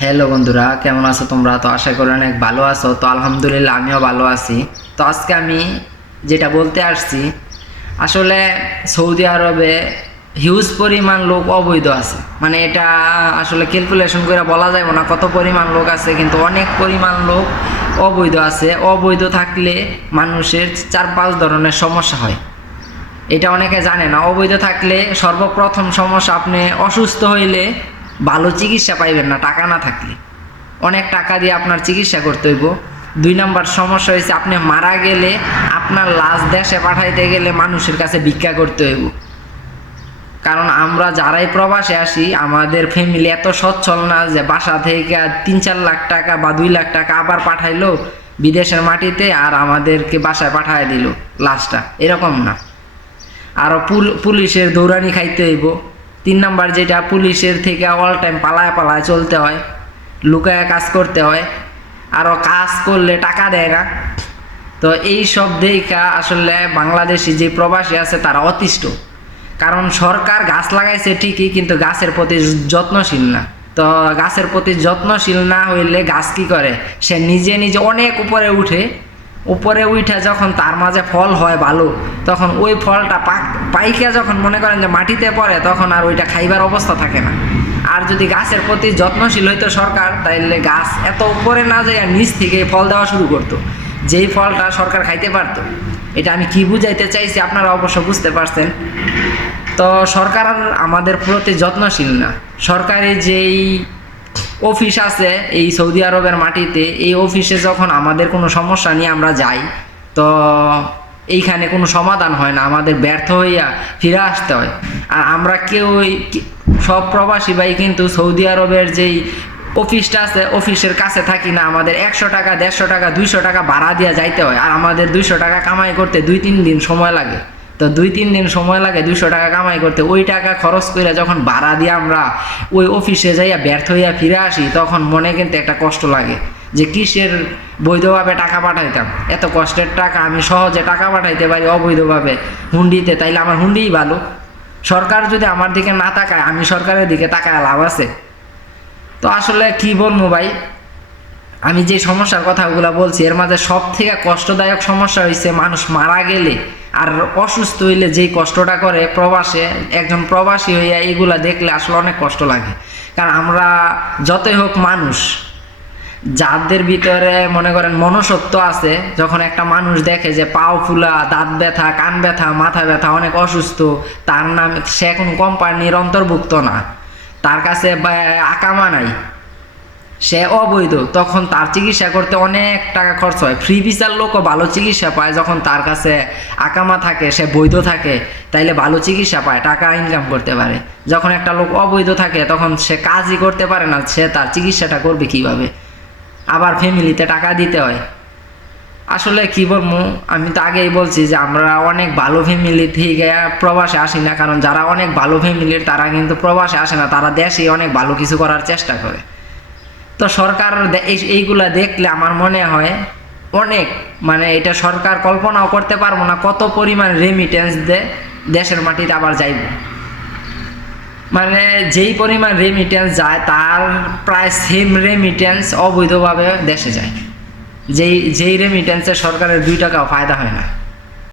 Hello বন্ধুরা, কেমন আছো তোমরা? তো আশা করি অনেক ভালো আছো। তো আলহামদুলিল্লাহ আমিও ভালো আছি। তো আজকে আমি যেটা বলতে আসছি, আসলে সৌদি আরবে হিউজ পরিমাণ লোক অবৈধ আছে। মানে এটা আসলে ক্যালকুলেশন করে বলা যায় না কত পরিমাণ লোক আছে, কিন্তু অনেক পরিমাণ লোক অবৈধ আছে। অবৈধ থাকলে মানুষের 4-5 ধরনের সমস্যা হয়, এটা অনেকে জানে না। অবৈধ থাকলে সর্বপ্রথম সমস্যা, আপনি অসুস্থ হইলে ভালো চিকিৎসা পাইবেন না টাকা না থাকলে। অনেক টাকা দিয়ে আপনার চিকিৎসা করতে হইব। 2 নম্বর সমস্যা হয়েছে, আপনি মারা গেলে আপনার লাশ দেশে পাঠাইতে গেলে মানুষের কাছে ভিক্ষা করতে হইব। কারণ আমরা যারাই প্রবাসে আসি, আমাদের ফ্যামিলি এত সচ্ছল না যে বাসা থেকে 3-4 লাখ টাকা বা 2 লাখ টাকা আবার পাঠাইলো বিদেশের মাটিতে আর আমাদেরকে বাসায় পাঠায় দিল লাশটা, এরকম না। আরও পুলিশের দৌড়ানি খাইতে হইব। 3 নম্বর যেটা, পুলিশের থেকে অল টাইম পালায় পালায় চলতে হয়, লুকায় কাজ করতে হয়, আরও কাজ করলে টাকা দেয় না। তো এই সব দেখা আসলে বাংলাদেশি যে প্রবাসী আছে তারা অতিষ্ঠ। কারণ সরকার গাছ লাগাইছে ঠিকই, কিন্তু গাছের প্রতি যত্নশীল না। তো গাছের প্রতি যত্নশীল না হইলে গাছ কী করে, সে নিজে নিজে অনেক উপরে উঠে যখন তার মাঝে ফল হয় ভালো, তখন ওই ফলটা পাইকা যখন মনে করেন যে মাটিতে পড়ে, তখন আর ওইটা খাইবার অবস্থা থাকে না। আর যদি গাছের প্রতি যত্নশীল হইতো সরকার, তাইলে গাছ এত উপরে না যায় আর নিচ থেকে ফল দেওয়া শুরু করতো, যেই ফলটা সরকার খাইতে পারতো। এটা আমি কি বুঝাইতে চাইছি আপনারা অবশ্য বুঝতে পারছেন। তো সরকার আমাদের প্রতি যত্নশীল না। সরকারি যেই অফিস আছে এই সৌদি আরবের মাটিতে, এই অফিসে যখন আমাদের কোনো সমস্যা নিয়ে আমরা যাই, তো এইখানে কোনো সমাধান হয় না, আমাদের ব্যর্থ হইয়া ফিরে আসতে হয়। আর আমরা সব প্রবাসী ভাই কিন্তু সৌদি আরবের যেই অফিসটা আছে অফিসের কাছে থাকি না, আমাদের 100 টাকা, 150 টাকা, 200 টাকা ভাড়া দিয়ে যাইতে হয়। আর আমাদের 200 টাকা কামাই করতে 2-3 দিন সময় লাগে। তো 2-3 দিন সময় লাগে 200 টাকা কামাই করতে। ওই টাকা খরচ করে যখন ভাড়া দিয়ে আমরা ওই অফিসে যাইয়া ব্যর্থ হইয়া ফিরে আসি, তখন মনে কিন্তু একটা কষ্ট লাগে যে কিসের বৈধভাবে টাকা পাঠাইতাম, এত কষ্টের টাকা আমি সহজে টাকা পাঠাইতে পারি অবৈধভাবে হুন্ডিতে, তাইলে আমার হুন্ডিই ভালো। সরকার যদি আমার দিকে না তাকায়, আমি সরকারের দিকে তাকায় লাভ আছে? তো আসলে কি বলবো ভাই, আমি যে সমস্যার কথাগুলো বলছি এর মাঝে সব থেকে কষ্টদায়ক সমস্যা হয়েছে মানুষ মারা গেলে আর অসুস্থ হইলে যেই কষ্টটা করে প্রবাসে, একজন প্রবাসী হইয়া এইগুলা দেখলে আসলে অনেক কষ্ট লাগে। কারণ আমরা যতই হোক মানুষ, যাদের ভিতরে মনে করেন মনুষ্যত্ব আছে, যখন একটা মানুষ দেখে যে পাও ফুলা, দাঁত ব্যথা, কান ব্যথা, মাথা ব্যথা, অনেক অসুস্থ, তার নাম, সে কোনো কোম্পানির অন্তর্ভুক্ত না, তার কাছে আকামা নাই, সে অবৈধ, তখন তার চিকিৎসা করতে অনেক টাকা খরচ হয়। ফ্রি ভিসার লোকও ভালো চিকিৎসা পায় যখন তার কাছে আকামা থাকে, সে বৈধ থাকে, তাইলে ভালো চিকিৎসা পায়, টাকা ইনকাম করতে পারে। যখন একটা লোক অবৈধ থাকে তখন সে কাজই করতে পারে না, সে তার চিকিৎসাটা করবে কিভাবে? আবার ফ্যামিলিতে টাকা দিতে হয়। আসলে কি বলবো, আমি তো আগেই বলছি যে আমরা অনেক ভালো ফ্যামিলি থেকে প্রবাসে আসি না। কারণ যারা অনেক ভালো ফ্যামিলির তারা কিন্তু প্রবাসে আসে না, তারা দেশে অনেক ভালো কিছু করার চেষ্টা করে। তো সরকার এইগুলা দেখলে আমার মনে হয় অনেক, মানে এটা সরকার কল্পনাও করতে পারবো না কত পরিমাণ রেমিটেন্স দেশের মাটিতে আবার যাইব। মানে যেই পরিমাণ রেমিটেন্স যায় তার প্রায় সেম রেমিটেন্স অবৈধভাবে দেশে যায়, যেই রেমিটেন্সে সরকারের 2 টাকাও ফায়দা হয় না।